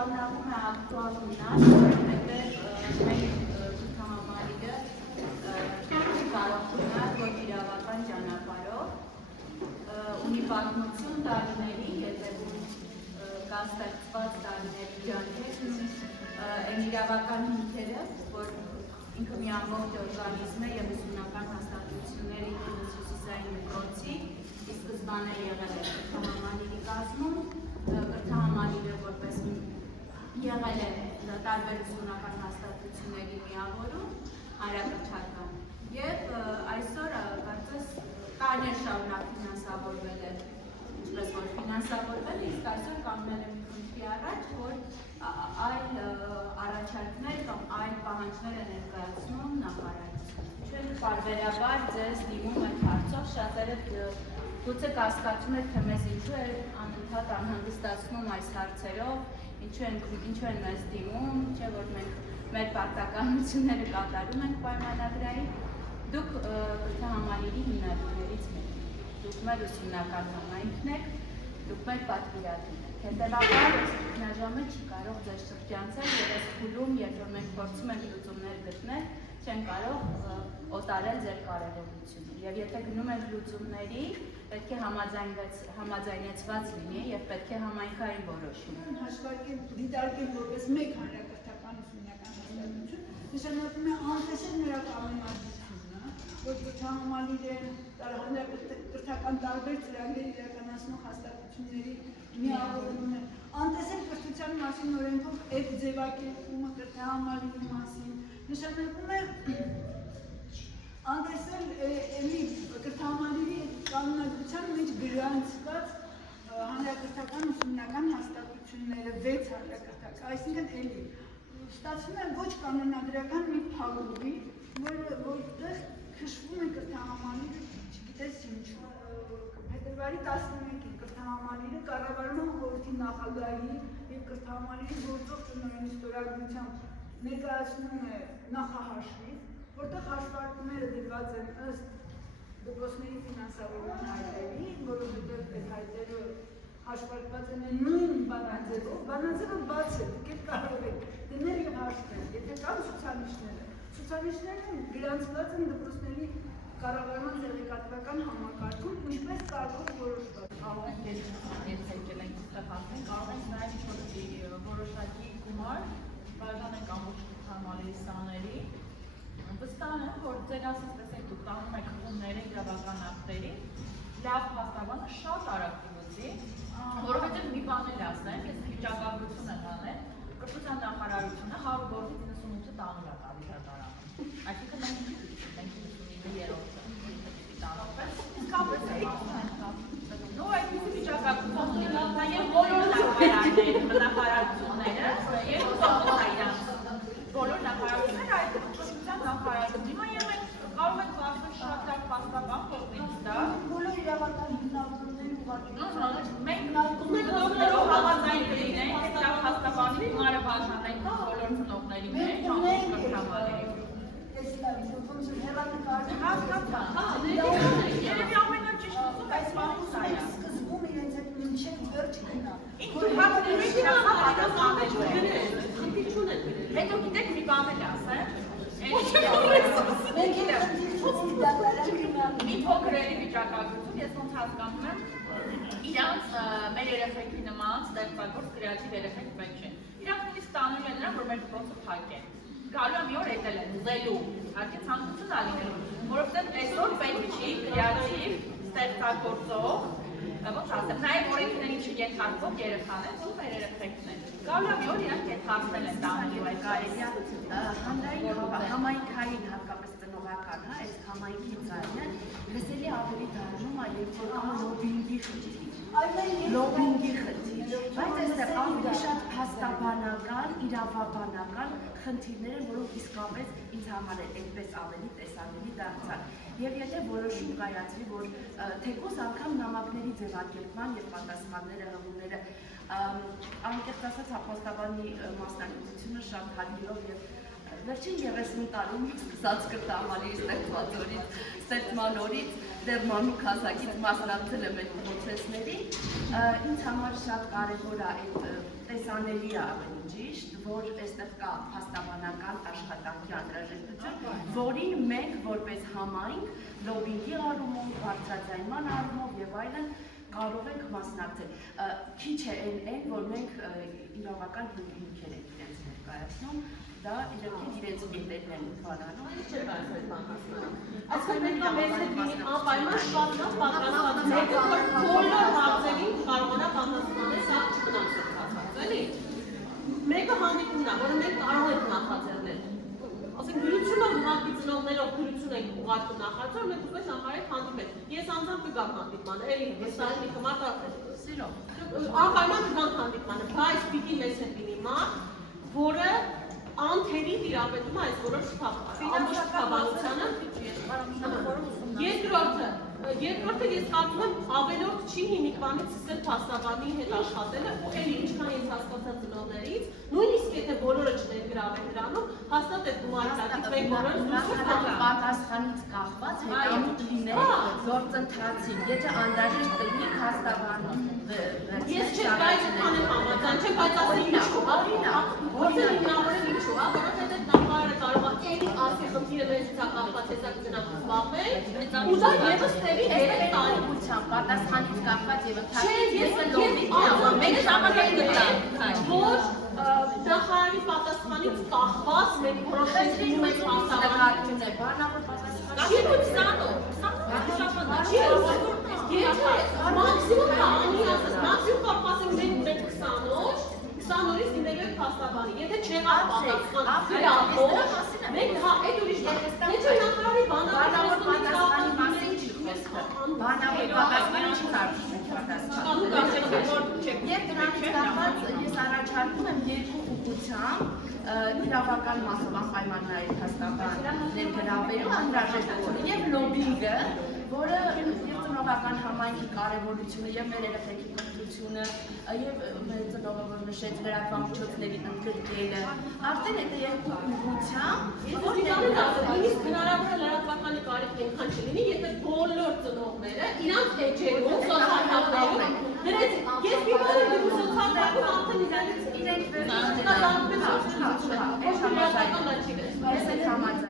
շարունակում է ակտուալ մնալ, որտեղ մեր համալիրը կարող մնալ ոչ իրավական ճանապարհով ունի պատմություն տարիների, հետևում կա ստեղծված տարիների ջանքեր, այն իրավական հիմքերը, որ ինքը մի ամբողջ օրգանիզմ է և ուսումնական հաստատությունների հյուսիսային դպրոցի ի սկզբանե եղել է կրթահամալիրի կազմում, կրթահամալիրը որպես եղել է տարբեր ուսումնական հաստատությունների միավորում, հանրակրթական և այսօր կարծես տարիներ շարունակ ֆինանսավորվել է, ինչպես որ ֆինանսավորվել է, իսկ այսօր կանգնել է մի խնդրի առաջ, որ այլ առաջարկներ կամ այլ պահանջներ է ներկայացնում նախարարությունը։ Պարբերաբար ձեզ դիմում եք հարցով, շատերը գուցե կասկածում եք, թե մեզ ինչու է անընդհատ անհանգստացնում այս հարցերով, ինչու են մեզ դիմում, չէ՞ որ մենք մեր պարտականությունները կատարում ենք պայմանագրային։ Դուք կրթահամալիրի հիմնադիրներից մեկն եք, դուք մեր ուսումնական համայնքն եք, դուք մեր պատվիրատուն եք։ Հետևաբար այս ինքնաժամը չի կարող ձեզ շրջանցել և այս փուլում, երբ որ մենք փորձում ենք լուծումներ գտնել, չեն կարող օտարել ձեր կարևորությունը։ Եվ եթե գնում ենք լուծումների, պետք է համաձայնեցված լինի և պետք է համայնքային որոշում։ Դիտարկել որպես մեկ հանրակրթական ուսումնական հաստատություն, նշանակում է անտեսել նրա կանոնադրությունը, որ կրթահամալիրը կրթական տարբեր ծրագրեր իրականացնող հաստատությունների միավորում է, անտեսել կրթության մասին օրենքով այդ ձևակերպումը կրթահամալիրի մասին, նշանակում է անտեսել կրթահամալիրի կանոնադրության մեջ գրանցված հանրակրթական ուսումնական հաստատությունները 6 հանրակրթական, այսինքն էլի ստացվում է ոչ կանոնադրական մի փակուղի, որտեղ քշվում է կրթահամալիրը, չգիտես ինչու։ Փետրվարի 11-ին կրթահամալիրը կառավարման խորհրդի նախագահի և կրթահամալիրի գործող տնօրենի ստորագրությամբ ներկայացնում է նախահաշվի, որտեղ հաշվարկումները դրված են ըստ դպրոցների ֆինանսավորման հայտերի, որովհետև այդ հայտերը հաշվարկված են նույն բանաձևով, բանաձևը բաց է, դուք կարող եք դնել և հաշվել, եթե կան ցուցանիշները։ Ցուցանիշները գրանցված են դպրոցների կառավարման տեղեկատվական համակարգում, ինչպես կարգով որոշված։ Կարող ենք եթե եկել ենք այստեղ ասենք, կարող ենք նաև որոշակի գումար բաժանենք ամբողջ կրթահամալիրի սաների։ Վստահ եմ, որ ձեր ասած տեսեք դուք տանում եք խումբները իրավական ակտերի, լավ փաստաբանը շատ արագ կլուծի, որովհետև մի բան էլ ասեմ, ես վիճակագրություն եմ անել, կրթության նախարարությունը 100-ից 98-ը տանում է տարիհատարանում։ Այսինքն մենք 99-րդը տանում ենք, իսկապես նո այդպիսի վիճակագրություն ունի, նաև բոլոր նախարարությունները եւ բոլոր նախարարությունները այդ կրթության նախարարությունը հիմա եւ մենք կարող ենք ասել շատ լավ փաստաբան փոխվից դա բոլոր իրավական հիմնավորումների ուղղակի մենք դոկտորով համաձայն կլինենք այդ լավ փաստաբանի գումարը բաժանենք բոլոր ծնողների մեջ ամբողջ կրթահամալիրի Երևի ամենաճիշտ ուղղը այս բանը սա է։ Սկզբում իրենց հետ մինչև վերջ գնա։ Ինքը հատներում է իրական պատասխանատվություն է։ Հետո գիտեք մի բան էլ ասեմ։ Մի փոքր էլի վիճակագրություն, ես ոնց հասկանում եմ, իրանց մեր երեխեքի նման ստեղծագործ կրեատիվ երեխեք պետք չեն։ Իրանք նույնիսկ տանում են նրան, որ մեր դպրոցը փակեն։ Գալու է մի օր էտել են ուզելու, իհարկե ցանկություն ա լինելու, որովհետև այսօր պետք չի կրեատիվ, ստեղծագործող, ոնց ասեմ, նաև օրենքների չենթարկվող երեխան են, ու մեր երեխեքն են։ Գալու է մի օր իրանք ենթարկվել են տանելու այդ հանրային համայնքային հատկապես ծնողական, այս համայնքի ձայնը լսելի ավելի դառնում է, երբ որ կա լոբինգի խնդիր, բայց այստեղ ավելի շատ փաստաբանական, իրավաբանական խնդիրներ են, որոնք իսկապես ինձ համար այդպես ավելի տեսանելի դարձան։ Եվ եթե որոշում կայացվի, որ թեկուզ անգամ նամակների ձևակերպման եւ պատասխանները հղումները անկեղծ ասած փաստաբանի մասնակցությունը շատ հաջող եւ վերջին 30 տարում սկսած կրթահամալիրի ստեղծման օրից դեռ մանուկ հասակից մասնակցել եմ այդ պրոցեսների, ինձ համար շատ կարևոր է այդ տեսանելի է ավելի ճիշտ, որ այստեղ կա փաստաբանական աշխատանքի անհրաժեշտություն, որին մենք որպես համայնք լոբինգի առումով, բարձրաձայնման առումով եւ այլն կարող ենք մասնակցել։ Քիչ է այն, որ մենք իրավական հիմքեր ենք իրենց ներկայացնում, դա իրենց գետերն են բանանում։ Չէ՞ բայց այդ բանասնանը։ Այսինքն մենք մեզ հետ լինի անպայման շատն պատրաստված մեկը, որ բոլոր հարցերին կարողանա պատասխանել, սա չմնացած, էլի։ Մեկը հանդիպումն է, որը մենք կարող ենք նախաձեռնել։ Ասենք դրությունը ուղղակի ծնողներով դրություն ենք ուղղակի նախաձեռնել, մենք ուզում ենք նախարարեք հանդիպել։ Ես անձամբ կգամ հանդիպմանը, էլի, ես այլ մի կմատա սիրով։ Անպայման կգամ հանդիպմանը, բայց պիտի մեզ հետ լինի մարդ, որը անթերի տիրապետում է այս որոշ շփաբանությանը։ Երկրորդը ես կարծում եմ ավելորդ չի հիմիկվանից սկսել փաստաբանի հետ աշխատելը, ու էլի ինչքան ես հասկացա ծնողներից, նույնիսկ եթե բոլորը չներգրավեն դրանում, հաստատ այդ գումարակից մենք բոլորը պատասխանից կախված հետամուտ լինել գործընթացին, եթե անհրաժեշտ լինի փաստաբանում։ Ես չեմ բայց քան եմ համաձայն, չեմ բայց ասել ինչու, որտեղ հիմնավորել ինչու, որովհետև նախարարը կարող է էլի ասի խնդիրը մեզից է կախված, հեսա կգնանք զբաղվել, ու դա ևս տևի 3 տարի։ Պատասխանից կախված եւ մենք ժամանակ գտանք, որ նախարարի պատասխանից կախված մենք որոշենք լինում ենք փաստաբանություն է, բանավոր պատասխան։ Չի ու 20 օր, եթե մաքսիմում կա անի ասես, մաքսիմում կարող ասենք մենք 20 օր, 20 օրից դիմելու ենք փաստաբանի, եթե չեղավ պատասխան գրախով, մենք այդ ուրիշ եթե նախարարի բանավոր պատասխանի մասին չի խոսքը, բանավոր պատասխանի չի պատասխան։ Եվ դրանից կախված ես առաջարկում եմ երկու ուղղությամբ իրավական մասով անպայման նաև փաստաբան ներգրավելու անհրաժեշտությունը եւ լոբինգը, որը եւ ծնողական համայնքի կարեւորությունը եւ մեր երեխեքի կրթությունը եւ մեր ծնողը որ նշեց լրատվամիջոցների ընդգրկելը, արդեն այդ երկու ուղղությամբ Ես դիգանել ասել, նույնիսկ հնարավոր է լրատվականի կարիք այնքան չլինի, եթե բոլոր ծնողները իրանց էջերում, սոցիալներում դրեց, ես մի բան եմ դու սոցիալներում արդեն իրենց իրենք վերցնել են, դա լրատվական չի, ես համաձայն